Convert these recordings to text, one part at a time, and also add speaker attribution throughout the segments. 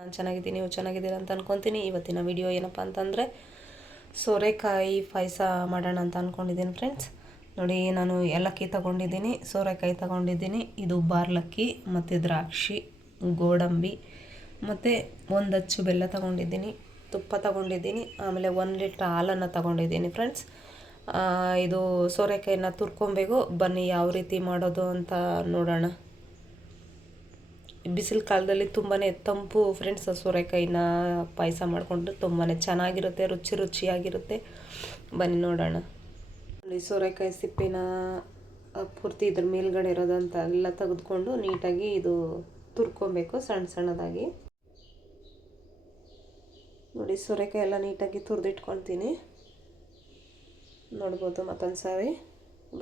Speaker 1: ನಾನು ಚೆನ್ನಾಗಿದ್ದೀನಿ ನೀವು ಚೆನ್ನಾಗಿದ್ದೀರ ಅಂತ ಅನ್ಕೊತೀನಿ. ಇವತ್ತಿನ ವಿಡಿಯೋ ಏನಪ್ಪ ಅಂತಂದರೆ, ಸೋರೆಕಾಯಿ ಪಾಯಸ ಮಾಡೋಣ ಅಂತ ಅಂದ್ಕೊಂಡಿದ್ದೀನಿ ಫ್ರೆಂಡ್ಸ್ ನೋಡಿ, ನಾನು ಏಲಕ್ಕಿ ತಗೊಂಡಿದ್ದೀನಿ, ಸೋರೆಕಾಯಿ ತಗೊಂಡಿದ್ದೀನಿ. ಇದು ಬಾರ್ಲಕ್ಕಿ, ಮತ್ತು ದ್ರಾಕ್ಷಿ, ಗೋಡಂಬಿ, ಮತ್ತು ಒಂದು ಅಚ್ಚು ಬೆಲ್ಲ ತಗೊಂಡಿದ್ದೀನಿ, ತುಪ್ಪ ತಗೊಂಡಿದ್ದೀನಿ, ಆಮೇಲೆ ಒಂದು ಲೀಟ್ರ್ ಹಾಲನ್ನು ತಗೊಂಡಿದ್ದೀನಿ ಫ್ರೆಂಡ್ಸ್ ಇದು ಸೋರೆಕಾಯಿನ ತುರ್ಕೊಬೇಕು ಬನ್ನಿ, ಯಾವ ರೀತಿ ಮಾಡೋದು ಅಂತ ನೋಡೋಣ. ಬಿಸಿಲು ಕಾಲದಲ್ಲಿ ತುಂಬಾ ತಂಪು ಫ್ರೆಂಡ್ಸ್ ಸೋರೆಕಾಯಿನ ಪಾಯಸ ಮಾಡಿಕೊಂಡ್ರೆ ತುಂಬಾ ಚೆನ್ನಾಗಿರುತ್ತೆ, ರುಚಿ ರುಚಿಯಾಗಿರುತ್ತೆ. ಬನ್ನಿ ನೋಡೋಣ. ಸೋರೆಕಾಯಿ ಸಿಪ್ಪಿನ ಪೂರ್ತಿ ಇದ್ರ ಮೇಲ್ಗಡೆ ಇರೋದಂತ ಎಲ್ಲ ತೆಗೆದುಕೊಂಡು ನೀಟಾಗಿ ಇದು ತುರ್ಕೊಬೇಕು ಸಣ್ಣ ಸಣ್ಣದಾಗಿ. ನೋಡಿ, ಸೋರೆಕಾಯಿ ಎಲ್ಲ ನೀಟಾಗಿ ತುರಿದಿಟ್ಕೊಳ್ತೀನಿ. ನೋಡ್ಬೋದು ಮತ್ತೊಂದು ಸಾರಿ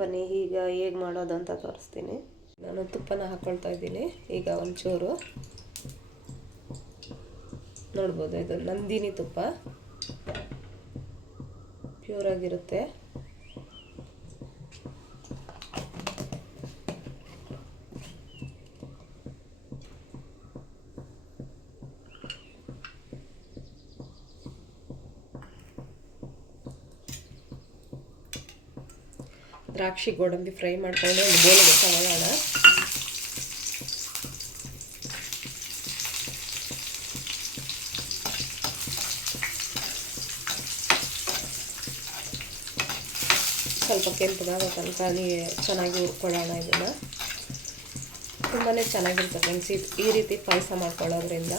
Speaker 1: ಬನ್ನಿ, ಈಗ ಹೇಗೆ ಮಾಡೋದು ಅಂತ ತೋರಿಸ್ತೀನಿ. ನಾನು ತುಪ್ಪನ ಹಾಕ್ಕೊಳ್ತಾ ಇದ್ದೀನಿ. ಈಗ ಒಂಚೂರು ನೋಡ್ಬೋದು ಇದು ನಂದಿನಿ ತುಪ್ಪ. ಪ್ಯೂರ್ ದ್ರಾಕ್ಷಿ ಗೋಡಂಬಿ ಫ್ರೈ ಮಾಡ್ಕೊಂಡು, ಒಂದು ಬೋಲಿಗೆ ತಗೊಳ್ಳೋಣ. ಸ್ವಲ್ಪ ಕೆಂಪಗಾಗೋ ತನಕ ಚೆನ್ನಾಗಿ ಹುರ್ಕೊಳ್ಳೋಣ ಇದನ್ನು. ತುಂಬಾ ಚೆನ್ನಾಗಿರುತ್ತೆ ಫ್ರೆಂಡ್ಸ್ ಈ ರೀತಿ ಪಾಯಸ ಮಾಡ್ಕೊಳ್ಳೋದ್ರಿಂದ.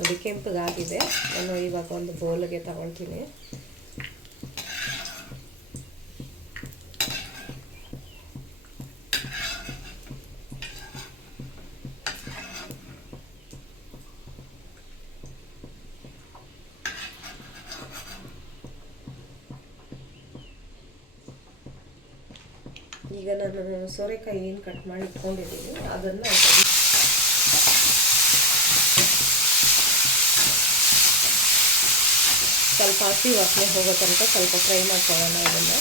Speaker 1: ಅದು ಕೆಂಪಗಾಗಿದೆ ನಾನು ಇವಾಗ ಒಂದು ಬೌಲ್ಗೆ ತಗೊಳ್ತೀನಿ ಈಗ ನಾನು ಸೋರೆಕಾಯಿ ಏನು ಕಟ್ ಮಾಡಿ ಇಟ್ಕೊಂಡಿದ್ದೀನಿ, ಅದನ್ನು ಸ್ವಲ್ಪ ಹಸಿ ವಾಸನೆ ಹೋಗೋ ತನಕ ಸ್ವಲ್ಪ ಫ್ರೈ ಮಾಡ್ಕೊಳ್ಳೋಣ ಇದನ್ನು.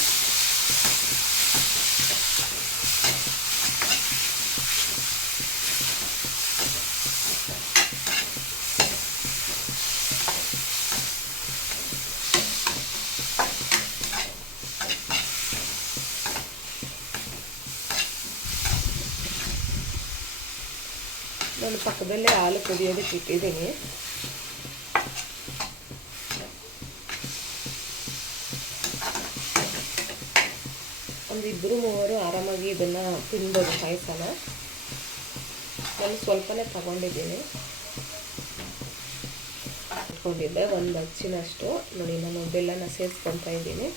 Speaker 1: ನಾನು ಪಕ್ಕದಲ್ಲೇ ಹಾಲು ಕುದಿಯೋದಕ್ಕೆ ಇಟ್ಟಿದ್ದೀನಿ ಒಂದು ಇಬ್ಬರು ಮೂವರು ಆರಾಮಾಗಿ ಇದನ್ನು ತಿನ್ಬೋದು ಪಾಯಸನ. ನಾನು ಸ್ವಲ್ಪನೇ ತಗೊಂಡಿದ್ದೀನಿ. ಇಟ್ಕೊಂಡಿದ್ದೆ, ಒಂದು ಹಚ್ಚಿನಷ್ಟು ನೋಡಿ, ನಾನು ಬೆಲ್ಲನ ಸೇರಿಸ್ಕೊತಾ ಇದ್ದೀನಿ.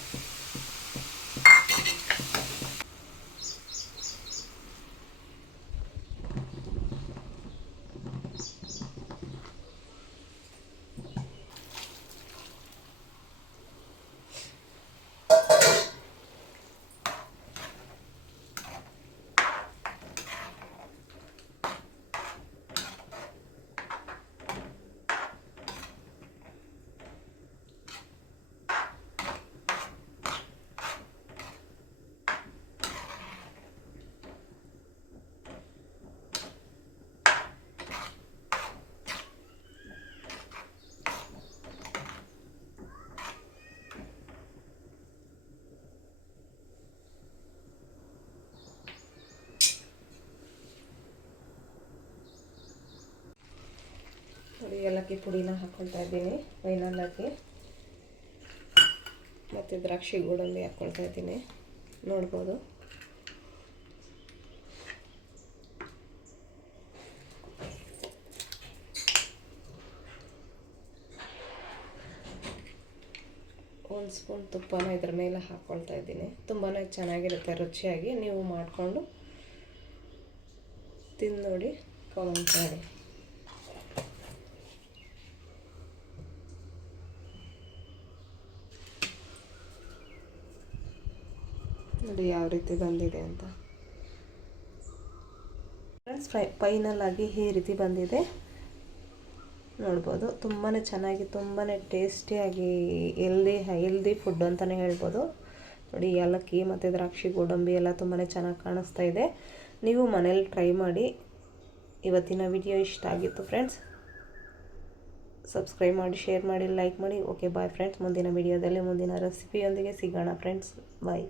Speaker 1: ಏಲಕ್ಕಿ ಪುಡಿನ ಹಾಕ್ಕೊಳ್ತಾ ಇದ್ದೀನಿ ಫೈನಲ್ ಮತ್ತು ದ್ರಾಕ್ಷಿ ಗೋಡಂಬಿ ಹಾಕ್ಕೊಳ್ತಾ ಇದ್ದೀನಿ, ನೋಡ್ಬೋದು. ಒಂದು ಸ್ಪೂನ್ ತುಪ್ಪನ ಇದ್ರ ಮೇಲೆ ಹಾಕ್ಕೊಳ್ತಾ ಇದ್ದೀನಿ. ತುಂಬಾ ಚೆನ್ನಾಗಿರುತ್ತೆ, ರುಚಿಯಾಗಿ. ನೀವು ಮಾಡಿಕೊಂಡು ತಿಂದು ನೋಡಿ ಕಾಮೆಂಟ್ ಮಾಡಿ. ನೋಡಿ ಯಾವ ರೀತಿ ಬಂದಿದೆ ಅಂತ. ಫ್ರೆಂಡ್ಸ್ ಫೈ ಫೈನಲ್ ಆಗಿ ಈ ರೀತಿ ಬಂದಿದೆ. ನೋಡ್ಬೋದು ತುಂಬಾ ಚೆನ್ನಾಗಿ ತುಂಬಾ ಟೇಸ್ಟಿಯಾಗಿ ಎಲ್ದಿ ಹೆಲ್ದಿ ಫುಡ್ ಅಂತಲೇ ಹೇಳ್ಬೋದು. ನೋಡಿ, ಏಲಕ್ಕಿ ಮತ್ತು ದ್ರಾಕ್ಷಿ, ಗೋಡಂಬಿ ಎಲ್ಲ ತುಂಬಾ ಚೆನ್ನಾಗಿ ಕಾಣಿಸ್ತಾ ಇದೆ. ನೀವು ಮನೇಲಿ ಟ್ರೈ ಮಾಡಿ. ಇವತ್ತಿನ ವಿಡಿಯೋ ಇಷ್ಟ ಆಗಿತ್ತು ಫ್ರೆಂಡ್ಸ್ ಸಬ್ಸ್ಕ್ರೈಬ್ ಮಾಡಿ ಶೇರ್ ಮಾಡಿ ಲೈಕ್ ಮಾಡಿ. ಓಕೆ ಬಾಯ್ ಫ್ರೆಂಡ್ಸ್ ಮುಂದಿನ ವಿಡಿಯೋದಲ್ಲಿ ಮುಂದಿನ ರೆಸಿಪಿಯೊಂದಿಗೆ ಸಿಗೋಣ ಫ್ರೆಂಡ್ಸ್ ಬಾಯ್